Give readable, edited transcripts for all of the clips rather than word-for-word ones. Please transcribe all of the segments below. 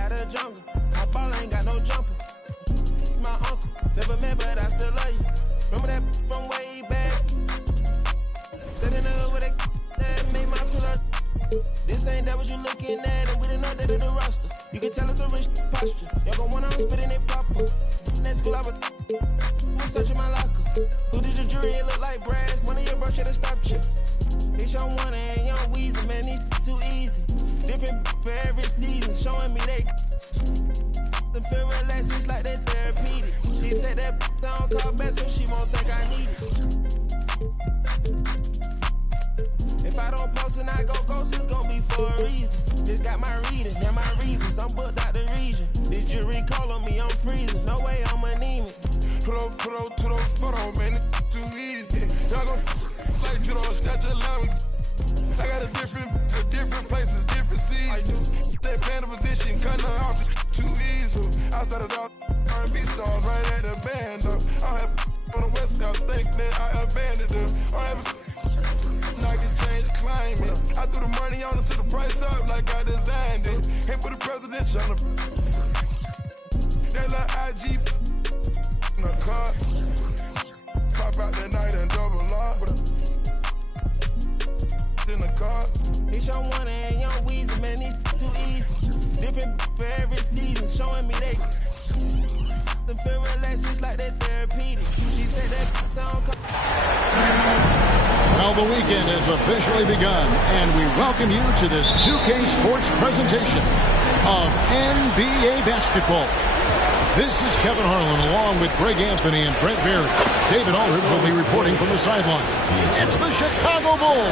out of the jungle. My ball ain't got no jumper. My uncle, never met, but I still love you. Remember that from way back? Sitting in the hood with that made my pillow. This ain't that what you looking at, and we didn't know that in the roster. You can tell it's a rich posture. Y'all gon' wanna spitting it proper. Next school I was I'm searching my locker. Who did your jury? It look like brass. One of your bro should've stopped you. It's Young One and Young Weezy, man, these too easy. Different for every season, showing me they the feel relaxed, it's like that therapeutic. She take that down, call back, so she won't think I need it. If I don't post and I go ghost, it's gon' be for a reason. Just got my reading, yeah, my reasons. I'm booked out the region. This jury call on me, I'm freezing. No way I'm anemic. Put up to the photo, man, it's too easy. Y'all gon' like you don't snatch a line. I got a different places, different seasons. They playing the position, cutting her off too easy. I started off R&B stars right at the band up. I have on the West Coast, think that I abandoned them. I have I can change climate. I threw the money on it to the price up like I designed it. Ain't put the presidential on the that little IG in the car. Pop out that night and double lock. In the car. It's Young One and Young Weezy, man, these too easy. Different for every season, showing me they the feel relaxed, it's like that therapeutic. She said that down. Well, the weekend has officially begun, and we welcome you to this 2K Sports presentation of NBA basketball. This is Kevin Harlan along with Greg Anthony and Brent Barry. David Aldridge will be reporting from the sideline. It's the Chicago Bulls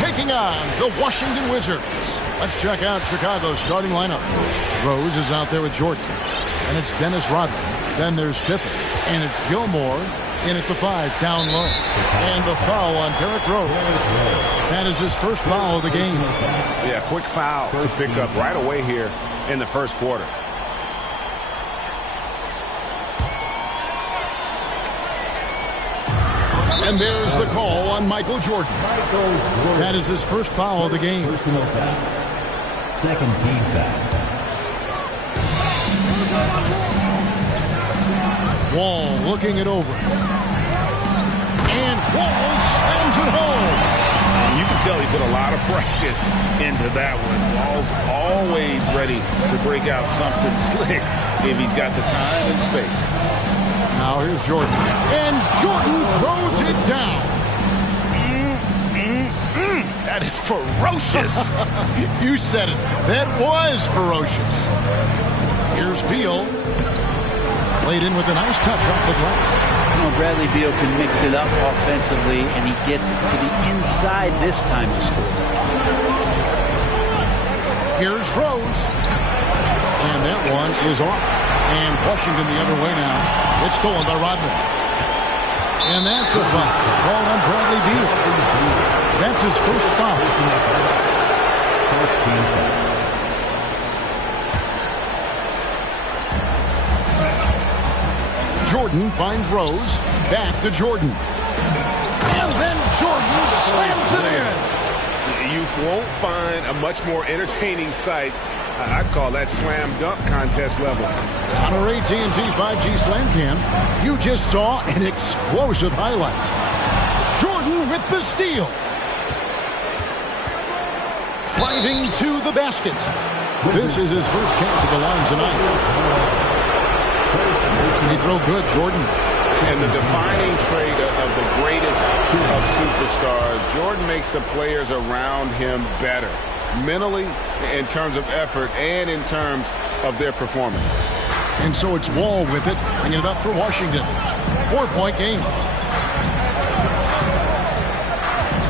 taking on the Washington Wizards. Let's check out Chicago's starting lineup. Rose is out there with Jordan, and it's Dennis Rodman. Then there's Pippen, and it's Gilmore in at the 5 down low. And the foul on Derrick Rose. That is his first foul of the game. Yeah, quick foul to pick up right away here in the first quarter. And there's the call on Michael Jordan. That is his first foul of the game. Personal foul. Second team foul. Wall looking it over. And Wall slams it home. You can tell he put a lot of practice into that one. Wall's always ready to break out something slick if he's got the time and space. Now here's Jordan. And Jordan throws it down. That is ferocious. You said it. That was ferocious. Here's Beal. Played in with a nice touch off the glass. You know, Bradley Beal can mix it up offensively, and he gets to the inside this time to score. Here's Rose. And that one is off. And Washington the other way now. It's stolen by Rodman. And that's a foul. Call on Bradley Beal. That's his first foul. First team foul. Jordan finds Rose. Back to Jordan. And then Jordan slams it in. You won't find a much more entertaining sight. I'd call that slam dunk contest level. On our AT&T 5G Slam Cam, you just saw an explosive highlight. Jordan with the steal. Driving to the basket. This is his first chance at the line tonight. He throw good, Jordan. And the defining trait of the greatest of superstars, Jordan makes the players around him better. Mentally, in terms of effort, and in terms of their performance. And so it's Wall with it, bringing it up for Washington. 4-point game.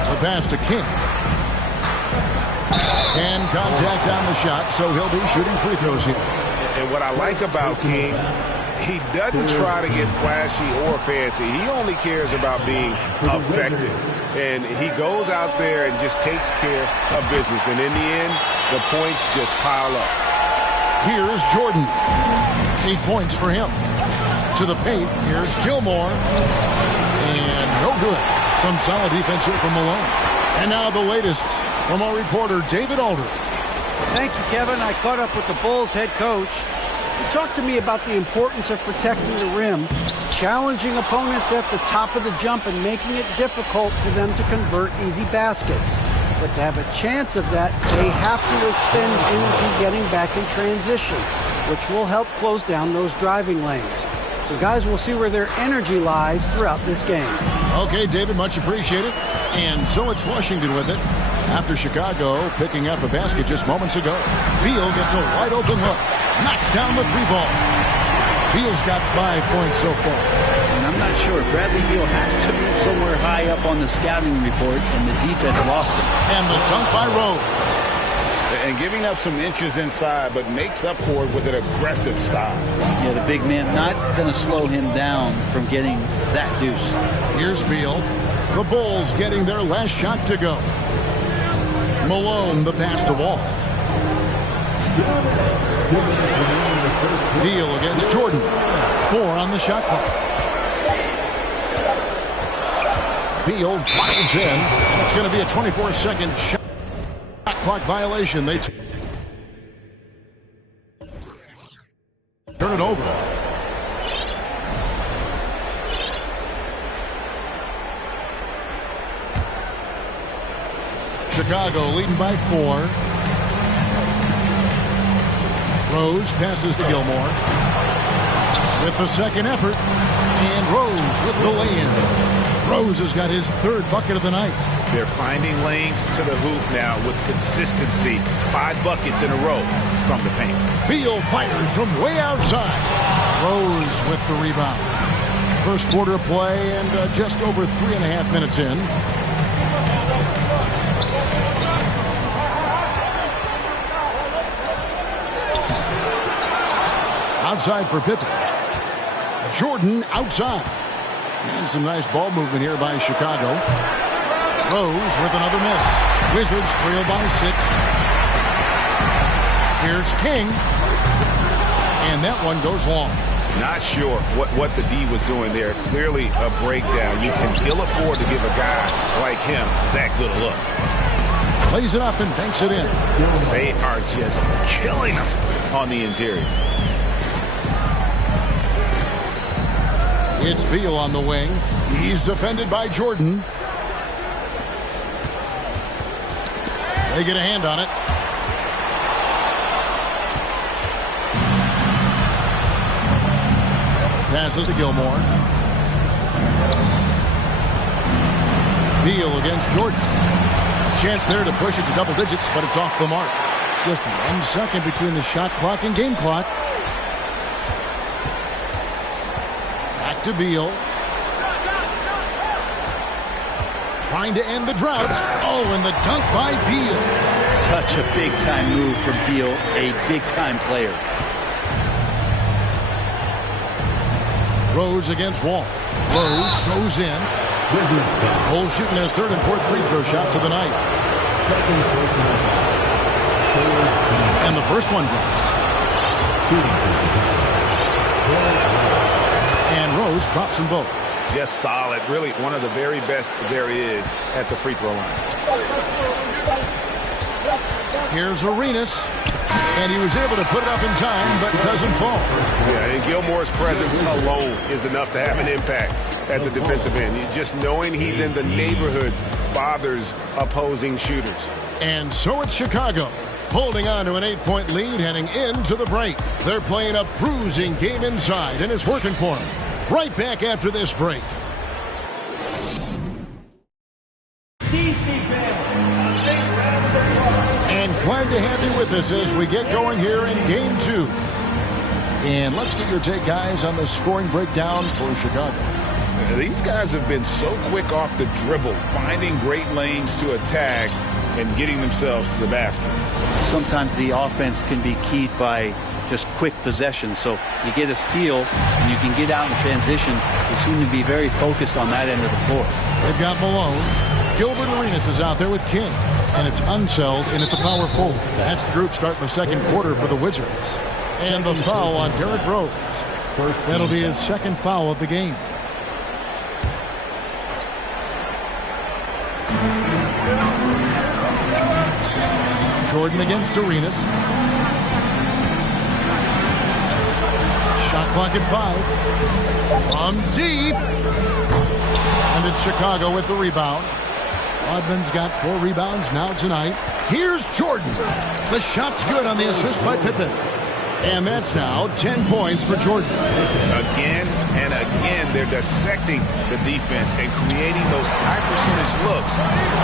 The pass to King. And contact on the shot, so he'll be shooting free throws here. And what I like about King, he doesn't try to get flashy or fancy. He only cares about being effective. And he goes out there and just takes care of business. And in the end, the points just pile up. Here's Jordan. 8 points for him. To the paint, here's Gilmore. And no good. Some solid defense here from Malone. And now the latest from our reporter, David Aldridge. Thank you, Kevin. I caught up with the Bulls head coach. He talked to me about the importance of protecting the rim, challenging opponents at the top of the jump, and making it difficult for them to convert easy baskets. But to have a chance of that, they have to expend energy getting back in transition, which will help close down those driving lanes. So, guys, we'll see where their energy lies throughout this game. Okay, David, much appreciated. And so it's Washington with it. After Chicago picking up a basket just moments ago, Beal gets a wide-open look. Knocks down the three ball. Beal's got 5 points so far. And I'm not sure. Bradley Beal has to be somewhere high up on the scouting report, and the defense lost him. And the dunk by Rose. And giving up some inches inside, but makes up for it with an aggressive style. Yeah, the big man not going to slow him down from getting that deuce. Here's Beal. The Bulls getting their last shot to go. Malone, the pass to Wall. Beal against Jordan. 4 on the shot clock. Beal fires in. It's going to be a 24-second shot clock violation. They turn it over. Chicago leading by 4. Rose passes to Gilmore. With the second effort. And Rose with the lay-in. Rose has got his 3rd bucket of the night. They're finding lanes to the hoop now with consistency. 5 buckets in a row from the paint. Beal fires from way outside. Rose with the rebound. First quarter play and just over 3.5 minutes in. Outside for Pippen. Jordan outside. And some nice ball movement here by Chicago. Rose with another miss. Wizards trail by 6. Here's King. And that one goes long. Not sure what the D was doing there. Clearly a breakdown. You can ill afford to give a guy like him that good a look. Plays it up and banks it in. They are just killing him on the interior. It's Beal on the wing. He's defended by Jordan. They get a hand on it. Passes to Gilmore. Beal against Jordan. A chance there to push it to double digits, but it's off the mark. Just 1 second between the shot clock and game clock. Back to Beal. Trying to end the drought. Oh, and the dunk by Beal. Such a big-time move from Beal, a big-time player. Rose against Wall. Rose goes in. Bulls shooting their 3rd and 4th free throw shots of the night. And the first one drops. And Rose drops them both. Just solid. Really one of the very best there is at the free throw line. Here's Arenas. And he was able to put it up in time, but doesn't fall. Yeah, and Gilmore's presence alone is enough to have an impact at the defensive end. Just knowing he's in the neighborhood bothers opposing shooters. And so it's Chicago, holding on to an 8-point lead heading into the break. They're playing a bruising game inside, and it's working for them. Right back after this break. And glad to have you with us as we get going here in Game 2. And let's get your take, guys, on the scoring breakdown for Chicago. These guys have been so quick off the dribble, finding great lanes to attack and getting themselves to the basket. Sometimes the offense can be keyed by just quick possession. So you get a steal and you can get out in transition. They seem to be very focused on that end of the floor. They've got Malone. Gilbert Arenas is out there with King. And it's Unseld in at the power forward. That's the group starting the second quarter for the Wizards. And the foul on Derrick Rose. That'll be his 2nd foul of the game. Jordan against Arenas. Shot clock at 5. From deep. And it's Chicago with the rebound. Rodman's got 4 rebounds now tonight. Here's Jordan. The shot's good on the assist by Pippen. And that's now 10 points for Jordan. Again and again, they're dissecting the defense and creating those high percentage looks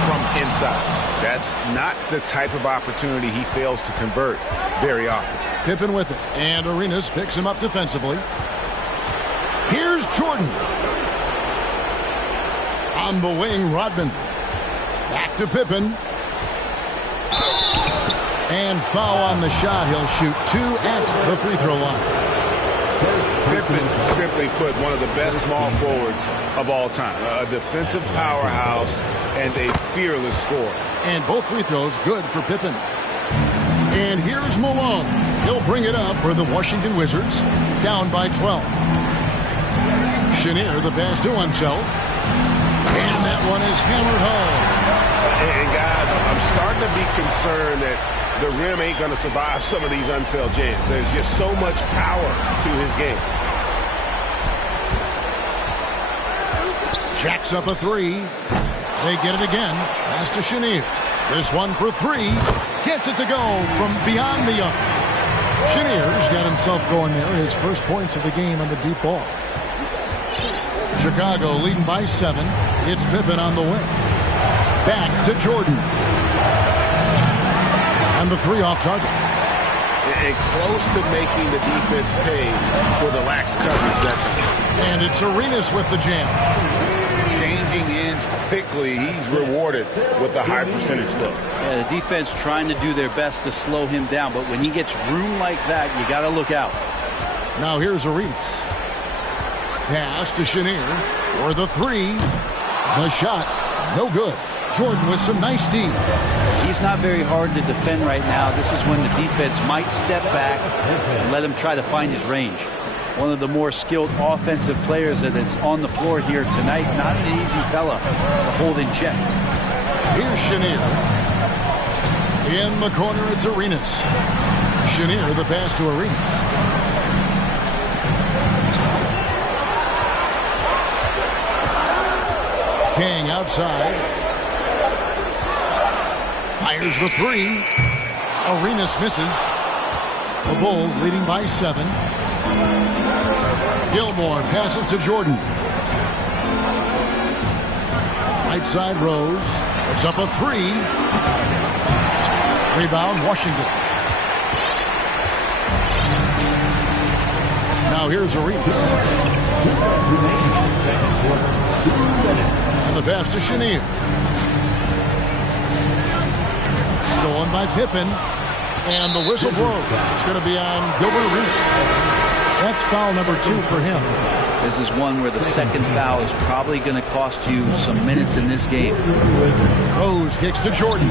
from inside. That's not the type of opportunity he fails to convert very often. Pippen with it, and Arenas picks him up defensively. Here's Jordan. On the wing, Rodman. Back to Pippen. And foul on the shot. He'll shoot 2 at the free throw line. Pippen, simply put, one of the best small forwards of all time. A defensive powerhouse and a fearless scorer. And both free throws good for Pippen. And here's Malone. He'll bring it up for the Washington Wizards. Down by 12. Chenier, the pass to himself. And that one is hammered home. And guys, I'm starting to be concerned that the rim ain't going to survive some of these unselled jams. There's just so much power to his game. Jacks up a 3. They get it again. Pass to Chenier. This one for 3. Gets it to go from beyond the arc. Chenier's got himself going there. His first points of the game on the deep ball. Chicago leading by 7. It's Pippen on the wing. Back to Jordan. And the 3 off target. And close to making the defense pay for the lax coverage that time. And it's Arenas with the jam. Changing ends quickly. He's rewarded with a high percentage look. Yeah, the defense trying to do their best to slow him down, but when he gets room like that, you got to look out. Now here's Arenas. Pass to Chenier for the 3. The shot, no good. Jordan with some nice D. He's not very hard to defend right now. This is when the defense might step back and let him try to find his range. One of the more skilled offensive players that is on the floor here tonight. Not an easy fella to hold in check. Here's Chenier. In the corner, it's Arenas. Chenier, the pass to Arenas. King outside. Fires the 3. Arenas misses. The Bulls leading by 7. Gilmore passes to Jordan. Right side Rose. It's up a 3. Rebound Washington. Now here's Arenas. And the pass to Chenier. Stolen by Pippen. And the whistle blows. It's going to be on Gilbert Arenas. That's foul number 2 for him. This is one where the second foul is probably going to cost you some minutes in this game. Rose kicks to Jordan.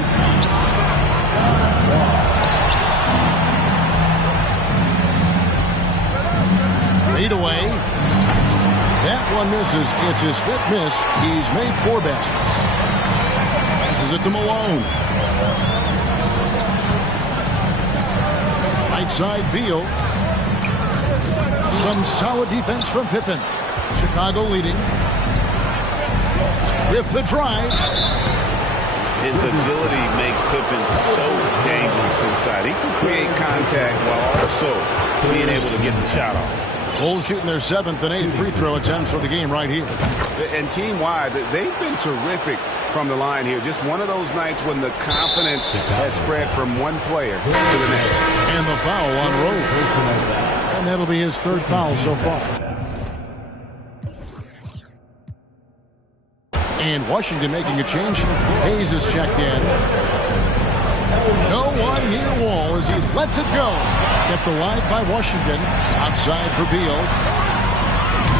Fade away. That one misses. It's his 5th miss. He's made 4 baskets. Passes it to Malone. Right side Beal. Some solid defense from Pippen. Chicago leading. With the drive. His agility makes Pippen so dangerous inside. He can create contact while also being able to get the shot off. Bulls shooting their 7th and 8th free throw attempts for the game right here. And team-wide, they've been terrific from the line here. Just one of those nights when the confidence has spread from one player to the next. And the foul on Rose. And that'll be his 3rd foul so far. And Washington making a change. Hayes is checked in. No one near Wall as he lets it go. Kept alive by Washington. Outside for Beal.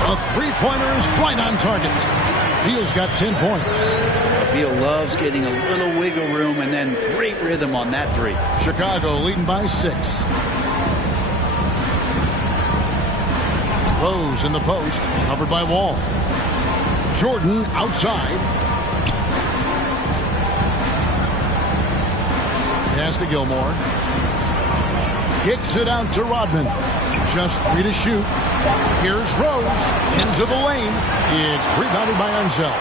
A 3-pointer is right on target. Beal's got 10 points. Beal loves getting a little wiggle room and then great rhythm on that 3. Chicago leading by 6. Rose in the post, covered by Wall. Jordan outside. Pass to Gilmore. Kicks it out to Rodman. Just 3 to shoot. Here's Rose into the lane. It's rebounded by Unseld.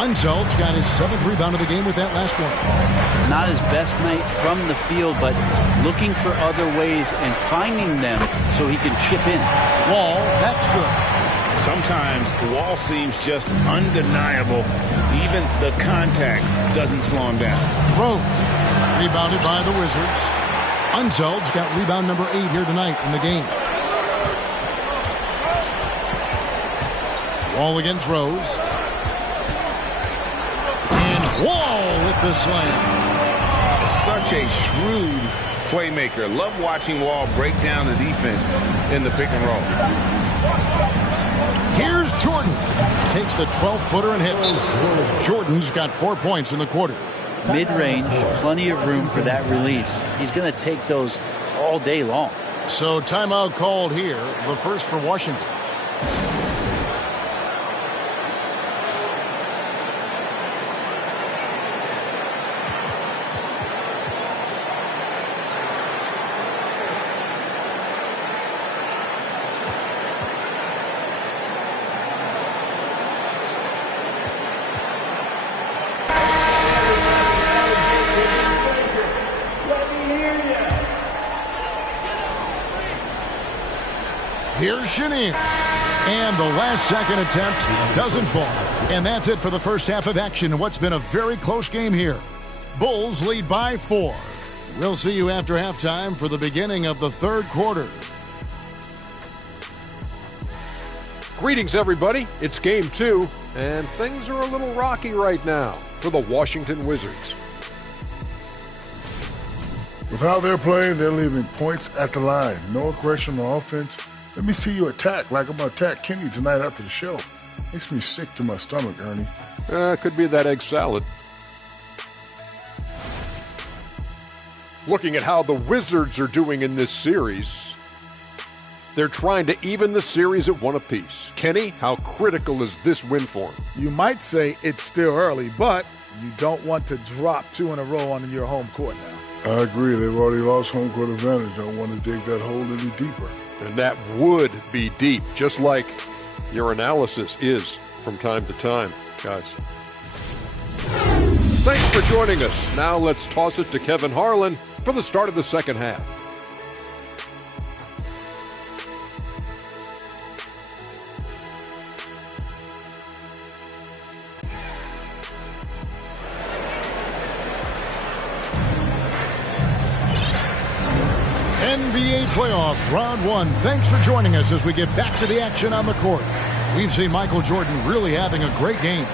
Unseld's got his 7th rebound of the game with that last one. Not his best night from the field, but looking for other ways and finding them so he can chip in. Wall, that's good. Sometimes Wall seems just undeniable. Even the contact doesn't slow him down. Rose, rebounded by the Wizards. Unseld's got rebound number 8 here tonight in the game. Wall against Rose. And Wall with the slam. Such a shrewd playmaker. Love watching Wall break down the defense in the pick and roll. Here's Jordan. Takes the 12-footer and hits. Jordan's got 4 points in the quarter. Mid-range, plenty of room for that release. He's going to take those all day long. So timeout called here, the first for Washington. Here's Chenier. And the last second attempt doesn't fall. And that's it for the first half of action in what's been a very close game here. Bulls lead by 4. We'll see you after halftime for the beginning of the third quarter. Greetings, everybody. It's game 2, and things are a little rocky right now for the Washington Wizards. With how they're playing, they're leaving points at the line. No aggression on offense. Let me see you attack like I'm going to attack Kenny tonight after the show. Makes me sick to my stomach, Ernie. Could be that egg salad. Looking at how the Wizards are doing in this series, they're trying to even the series at 1 apiece. Kenny, how critical is this win for them? You might say it's still early, but you don't want to drop 2 in a row on your home court now. I agree. They've already lost home court advantage. Don't want to dig that hole any deeper. And that would be deep, just like your analysis is from time to time, guys. Thanks for joining us. Now let's toss it to Kevin Harlan for the start of the second half. NBA playoff round 1. Thanks for joining us as we get back to the action on the court. We've seen Michael Jordan really having a great game.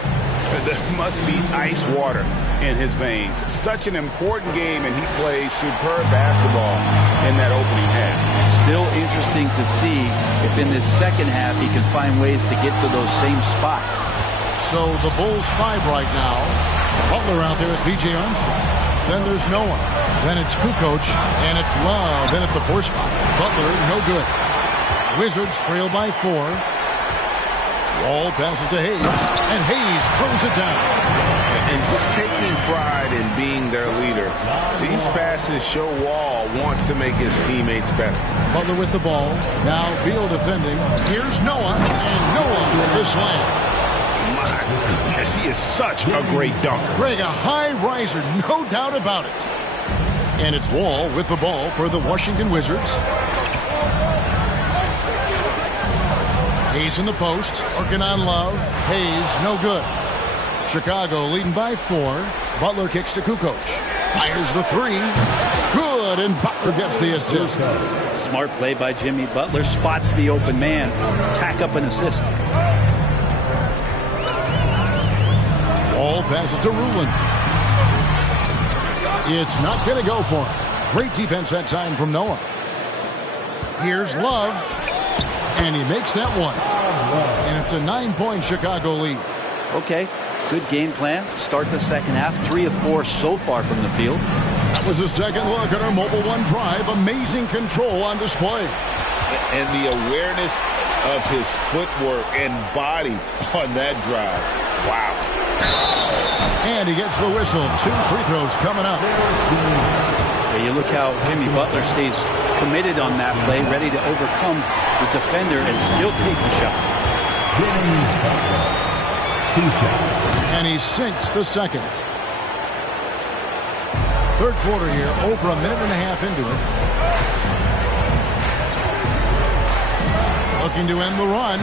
There must be ice water in his veins. Such an important game, and he plays superb basketball in that opening half. Still interesting to see if in this second half he can find ways to get to those same spots. So the Bulls 5 right now. Butler out there with B.J. Armstrong. Then there's Noah. Then it's Kukoc, and it's Love in at the 4 spot. Butler, no good. Wizards trail by 4. Wall passes to Hayes, and Hayes throws it down. And just taking pride in being their leader. These passes show Wall wants to make his teammates better. Butler with the ball. Now Beal defending. Here's Noah, and Noah with the slam. My goodness, he is such a great dunker. Greg, a high riser, no doubt about it. And it's Wall with the ball for the Washington Wizards. Hayes in the post, working on Love. Hayes, no good. Chicago leading by 4. Butler kicks to Kukoc. Fires the 3. Good, and Butler gets the assist. Smart play by Jimmy Butler. Spots the open man. Tack up an assist. Wall passes to Rulin. It's not going to go for him. Great defense that time from Noah. Here's Love. And he makes that one. And it's a 9-point Chicago lead. Okay, good game plan. Start the second half. 3 of 4 so far from the field. That was a second look at our Mobile One drive. Amazing control on display. And the awareness of his footwork and body on that drive. Wow. And he gets the whistle. 2 free throws coming up. Yeah, you look how Jimmy Butler stays committed on that play, ready to overcome the defender and still take the shot. And he sinks the second. Third quarter here, over a minute and a half into it. Looking to end the run.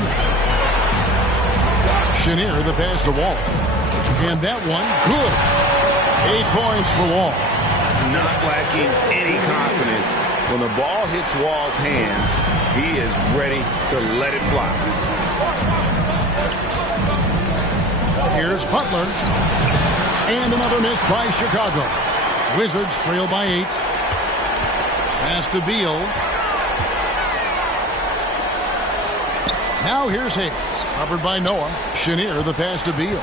Chenier, the pass to Wall. And that one, good. 8 points for Wall. Not lacking any confidence. When the ball hits Wall's hands, he is ready to let it fly. Here's Butler. And another miss by Chicago. Wizards trail by 8. Pass to Beal. Now here's Hayes. Covered by Noah. Chenier, the pass to Beal.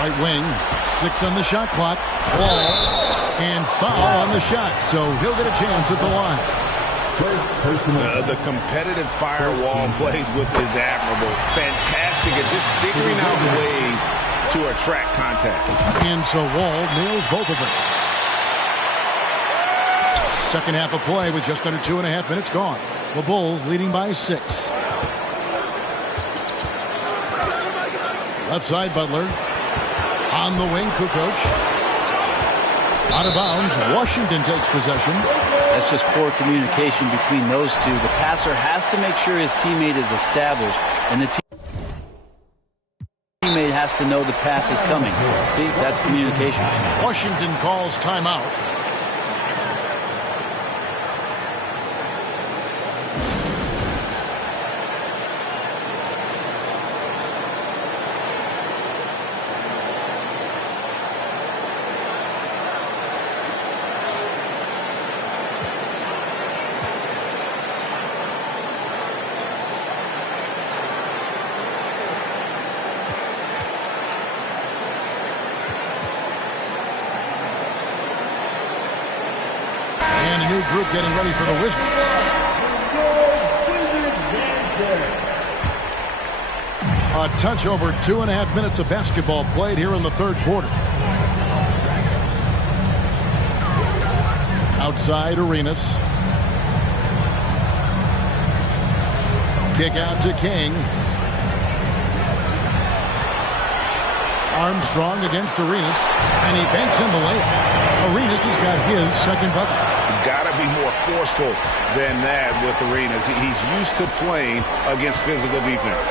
Right wing. 6 on the shot clock. Wall. And foul on the shot. So he'll get a chance at the line. The competitive firewall plays with is admirable. Fantastic at just figuring out ways to attract contact. And so Wall nails both of them. Second half of play with just under 2.5 minutes gone. The Bulls leading by 6. Left side, Butler. On the wing, Kukoc. Out of bounds, Washington takes possession. That's just poor communication between those two. The passer has to make sure his teammate is established, and the teammate has to know the pass is coming. See, that's communication. Washington calls timeout. Group getting ready for the Wizards. A touch over 2.5 minutes of basketball played here in the third quarter. Outside, Arenas. Kick out to King. Armstrong against Arenas, and he banks in the layup. Arenas has got his second bucket. Got to be more forceful than that with Arenas. He's used to playing against physical defense.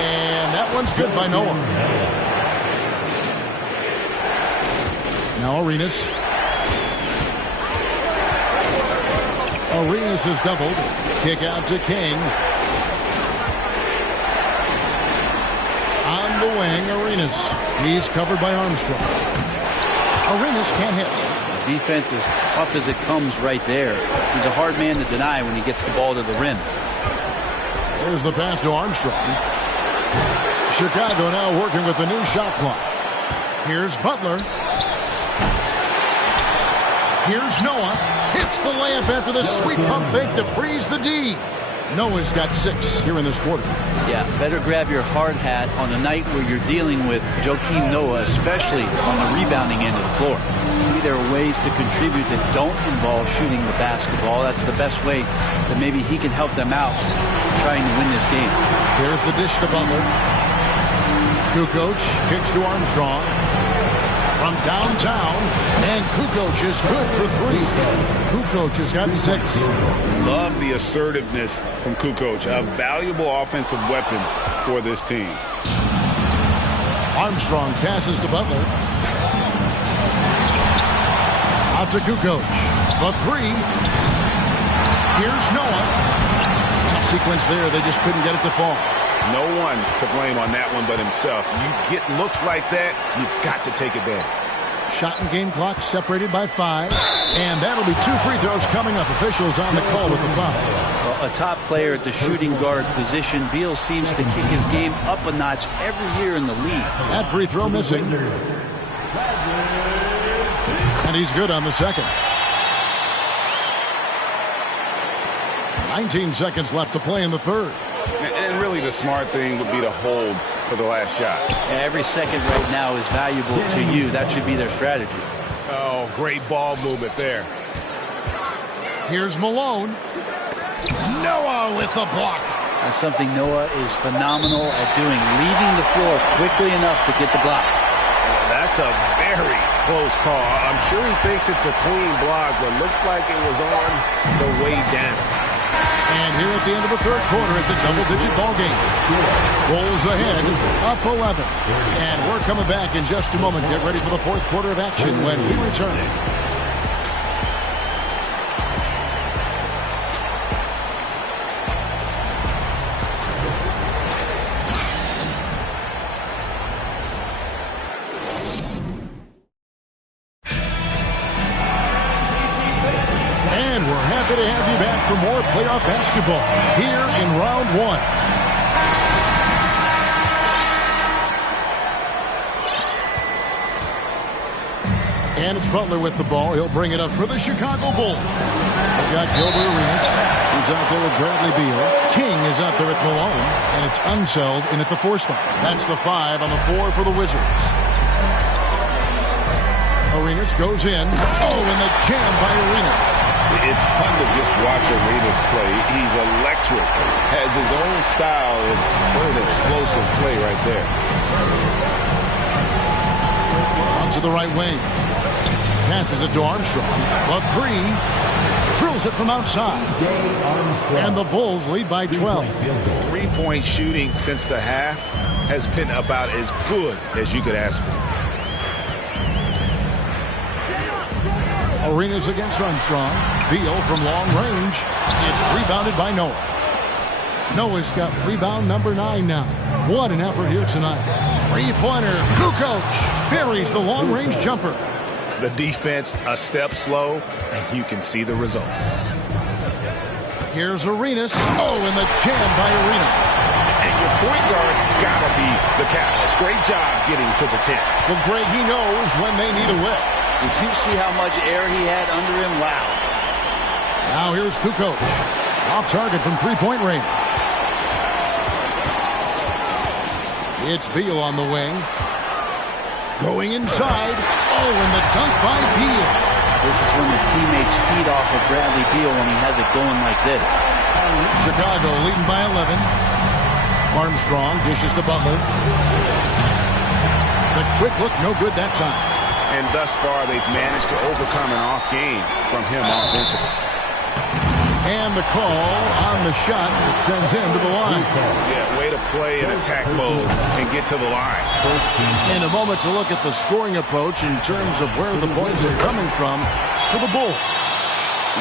And that one's good by Noah. Now Arenas. Arenas is doubled. Kick out to King. On the wing, Arenas. He's covered by Armstrong. Arenas can't hit. Defense as tough as it comes right there. He's a hard man to deny when he gets the ball to the rim. There's the pass to Armstrong. Chicago now working with the new shot clock. Here's Butler. Here's Noah. Hits the layup after the sweet pump fake to freeze the D. Noah's got 6 here in this quarter. Yeah, better grab your hard hat on a night where you're dealing with Joakim Noah, especially on the rebounding end of the floor. Maybe there are ways to contribute that don't involve shooting the basketball. That's the best way that maybe he can help them out trying to win this game. Here's the dish to Butler. Kukoc kicks to Armstrong. From downtown, and Kukoc is good for 3. Kukoc has got 6. Love the assertiveness from Kukoc, a valuable offensive weapon for this team. Armstrong passes to Butler. Out to Kukoc. The 3. Here's Noah. Tough sequence there. They just couldn't get it to fall. No one to blame on that one but himself. You get looks like that, you've got to take it down. Shot and game clock separated by 5. And that'll be 2 free throws coming up. Officials on the call with the foul. Well, a top player at the shooting guard position, Beal seems to kick his game up a notch every year in the league. That free throw missing. And he's good on the second. 19 seconds left to play in the third. And really the smart thing would be to hold for the last shot. Every second right now is valuable to you. That should be their strategy. Oh, great ball movement there. Here's Malone. Noah with the block. That's something Noah is phenomenal at doing, leaving the floor quickly enough to get the block. That's a very close call. I'm sure he thinks it's a clean block, but looks like it was on the way down. And here at the end of the third quarter, it's a double-digit ball game. Bulls ahead, up 11. And we're coming back in just a moment. Get ready for the fourth quarter of action when we return. To have you back for more playoff basketball here in round one. And it's Butler with the ball. He'll bring it up for the Chicago Bulls. They've got Gilbert Arenas, who's out there with Bradley Beal. King is out there with Malone. And it's Unseld in at the 4 spot. That's the 5 on the 4 for the Wizards. Arenas goes in. Oh, and the jam by Arenas. It's fun to just watch Arenas play. He's electric, has his own style, and what an explosive play right there. On to the right wing. Passes it to Armstrong. The 3. Drills it from outside. And the Bulls lead by 12. Three-point shooting since the half has been about as good as you could ask for. Arenas against Armstrong. Beal from long range. It's rebounded by Noah. Noah's got rebound number 9 now. What an effort here tonight. Three-pointer. Kukoc buries the long-range jumper. The defense a step slow, and you can see the results. Here's Arenas. Oh, and the jam by Arenas. And your point guard's got to be the catalyst. Great job getting to the 10. Well, Greg, he knows when they need a lift. Did you see how much air he had under him? Wow. Now here's Kukoc. Off target from three-point range. It's Beal on the wing. Going inside. Oh, and the dunk by Beal. This is when the teammates feed off of Bradley Beal when he has it going like this. Chicago leading by 11. Armstrong dishes to Butler. The quick look, no good that time. And thus far, they've managed to overcome an off game from him offensively. And the call on the shot that sends him to the line. Yeah, way to play in attack mode and get to the line. In a moment to look at the scoring approach in terms of where the points are coming from for the Bulls.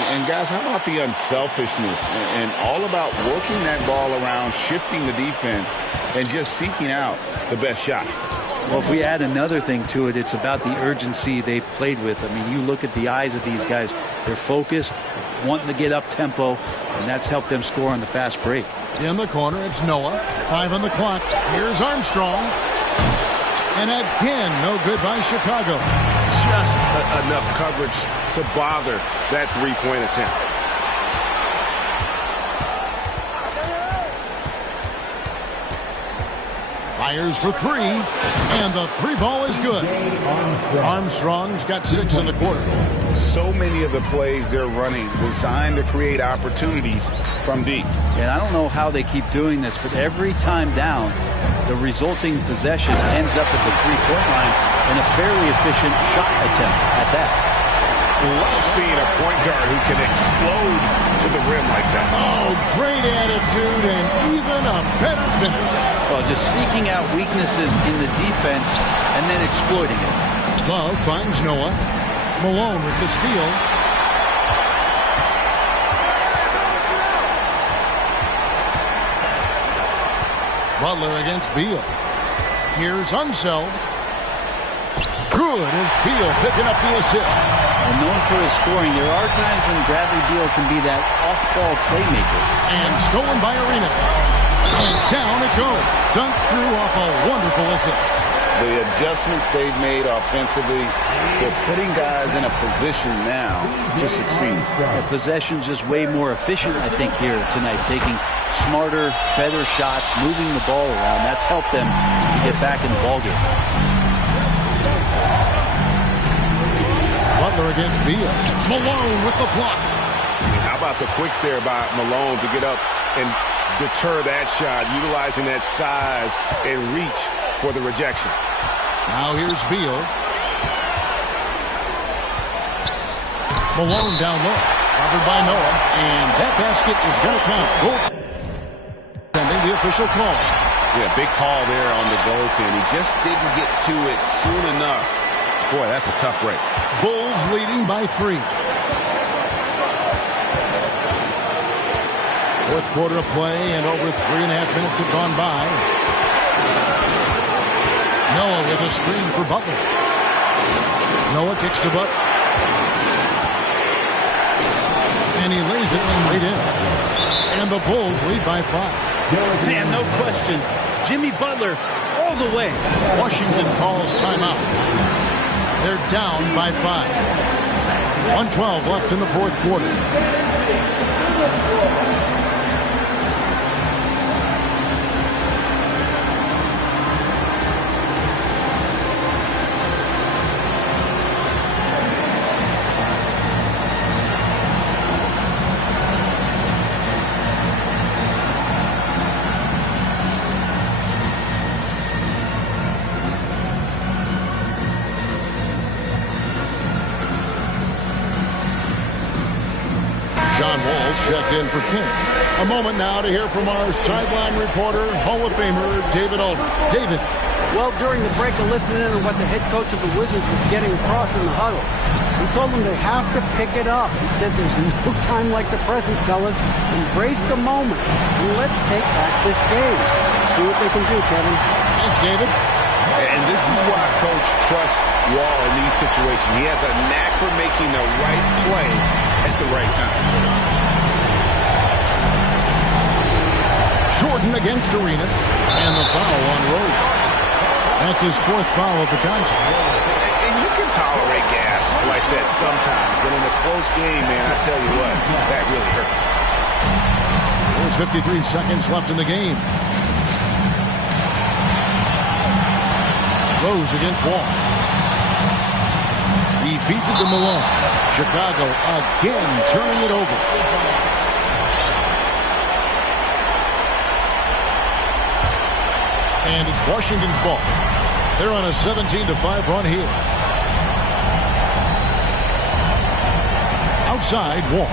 And guys, how about the unselfishness and all about working that ball around, shifting the defense, and just seeking out the best shot. Well, if we add another thing to it, it's about the urgency they've played with. I mean, you look at the eyes of these guys. They're focused, wanting to get up tempo, and that's helped them score on the fast break. In the corner, it's Noah. 5 on the clock. Here's Armstrong. And again, no good by Chicago. Just enough coverage to bother that three-point attempt. Fires for 3, and the 3 ball is good. Armstrong's got 6 in the quarter. So many of the plays they're running designed to create opportunities from deep. And I don't know how they keep doing this, but every time down, the resulting possession ends up at the three-point line in a fairly efficient shot attempt at that. Love seeing a point guard who can explode to the rim like that. Oh, great attitude and even a better finish. Well, just seeking out weaknesses in the defense and then exploiting it. Love finds Noah. Malone with the steal. Butler against Beal. Here's Unseld. Good, it's Beal picking up the assist. And known for his scoring, there are times when Bradley Beal can be that off-ball playmaker. And stolen by Arenas. And down it goes. Dunked through off a wonderful assist. The adjustments they've made offensively, they're putting guys in a position now to succeed. The possession's just way more efficient, I think, here tonight, taking smarter, better shots, moving the ball around. That's helped them to get back in the ballgame. Butler against Beal. Malone with the block. How about the quicks there by Malone to get up and deter that shot, utilizing that size and reach for the rejection. Now here's Beal. Malone down low. Covered by Noah. And that basket is going to count. Sending the official call. Yeah, big call there on the goaltend. He just didn't get to it soon enough. Boy, that's a tough break. Bulls leading by 3. Fourth quarter of play, and over 3.5 minutes have gone by. Noah with a screen for Butler. Noah kicks to Butler. And he lays it straight in. And the Bulls lead by 5. Man, no question. Jimmy Butler all the way. Washington calls timeout. They're down by 5. 1:12 left in the fourth quarter. John Walls checked in for King. A moment now to hear from our sideline reporter, Hall of Famer David Aldridge. David. Well, during the break, I listened in on what the head coach of the Wizards was getting across in the huddle. He told them they have to pick it up. He said there's no time like the present, fellas. Embrace the moment, and let's take back this game. See what they can do, Kevin. Thanks, David. And this is why Coach trusts Wall in these situations. He has a knack for making the right play at the right time. Jordan against Arenas, and the foul on Rose. That's his 4th foul of the contest. And you can tolerate gas like that sometimes, but in a close game, man, I tell you what, that really hurts. There's 53 seconds left in the game. Rose against Wall. He feeds it to Malone. Chicago again turning it over. And it's Washington's ball. They're on a 17-5 run here. Outside, Wall.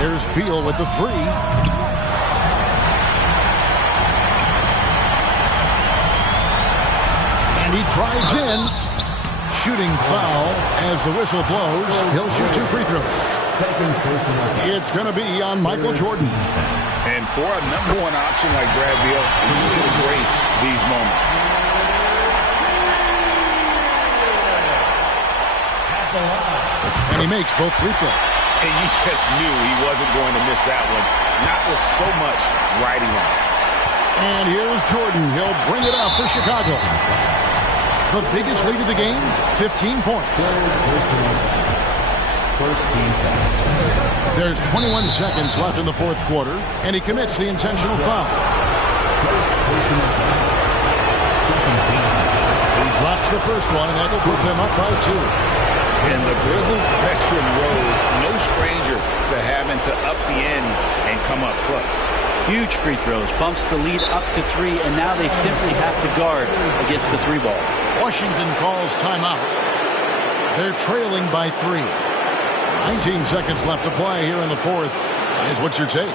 There's Beal with the 3. And he drives in. Shooting foul as the whistle blows. He'll shoot 2 free throws. It's going to be on Michael Jordan. And for a number 1 option like Brad Beal, he will embrace these moments. And he makes both free throws. And you just knew he wasn't going to miss that one. Not with so much riding on it. And here's Jordan. He'll bring it up for Chicago. The biggest lead of the game, 15 points. First team foul. There's 21 seconds left in the fourth quarter, and he commits the intentional foul. He drops the first one, and that will put them up by 2. And the grizzled veteran Rose, no stranger to having to up the ante and come up clutch. Huge free throws, bumps the lead up to 3, and now they simply have to guard against the 3 ball. Washington calls timeout. They're trailing by 3. 19 seconds left to play here in the fourth. Is what's your take?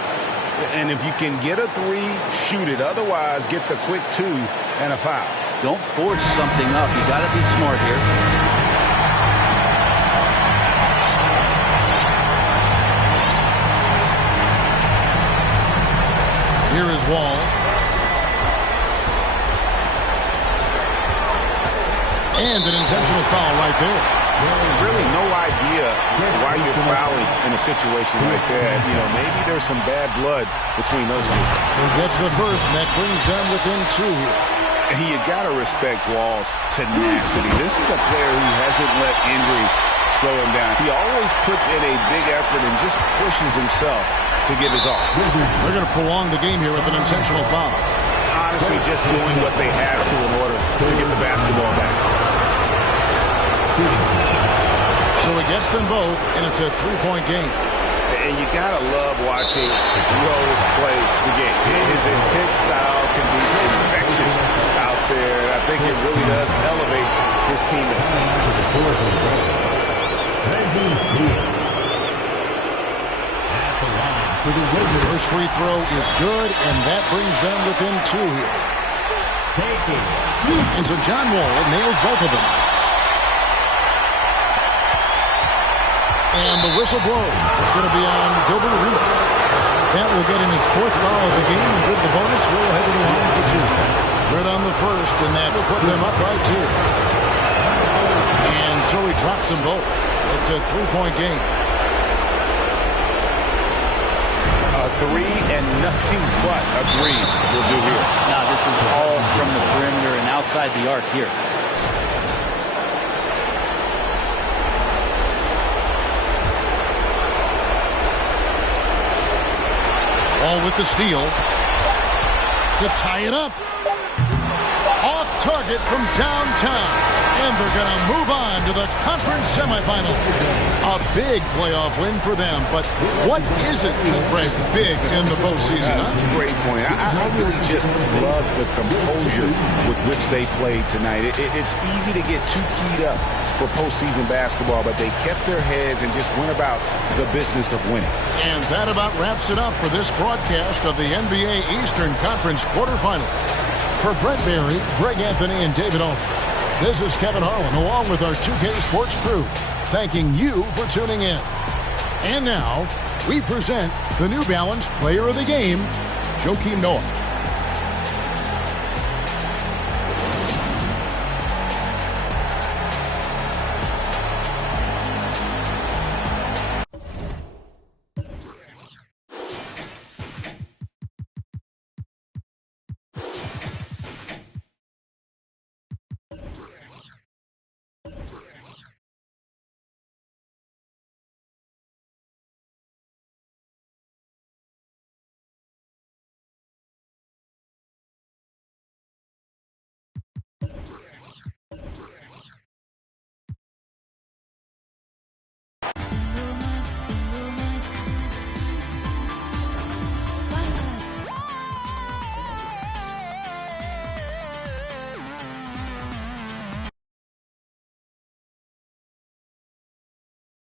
And if you can get a 3, shoot it. Otherwise, get the quick 2 and a foul. Don't force something up. You got to be smart here. Here is Wall. And an intentional foul right there. There's really no idea why you're fouling in a situation like that. You know, maybe there's some bad blood between those two. Gets the first, and that brings them within 2 here. You got to respect Wall's tenacity. This is a player who hasn't let injury slow him down. He always puts in a big effort and just pushes himself to give his all. They're going to prolong the game here with an intentional foul. Honestly, just doing what they have to in order to get the basketball back. So he gets them both, and it's a three-point game. And you got to love watching Rose play the game. His intense style can be infectious out there, and I think it really does elevate his teammates. First free throw is good, and that brings them within two here. And so John Wall nails both of them. And the whistle blow is going to be on Gilbert Arenas. That will get in his fourth foul of the game and give the bonus. We'll head to the line for two. Good on the first, and that will put them up by two. And so he drops them both. It's a three-point game. A three and nothing but a three will do here. Now this is all from the perimeter and outside the arc here. All with the steal to tie it up. Off target from downtown. And they're going to move on to the conference semifinal. A big playoff win for them. But what isn't, Greg, big in the postseason? Huh? Great point. I really just love the composure with which they played tonight. It's easy to get too keyed up for postseason basketball, but they kept their heads and just went about the business of winning. And that about wraps it up for this broadcast of the NBA Eastern Conference quarterfinal. For Brent Barry, Greg Anthony, and David Olin, this is Kevin Harlan along with our 2K Sports crew, thanking you for tuning in. And now, we present the New Balance Player of the Game, Joakim Noah.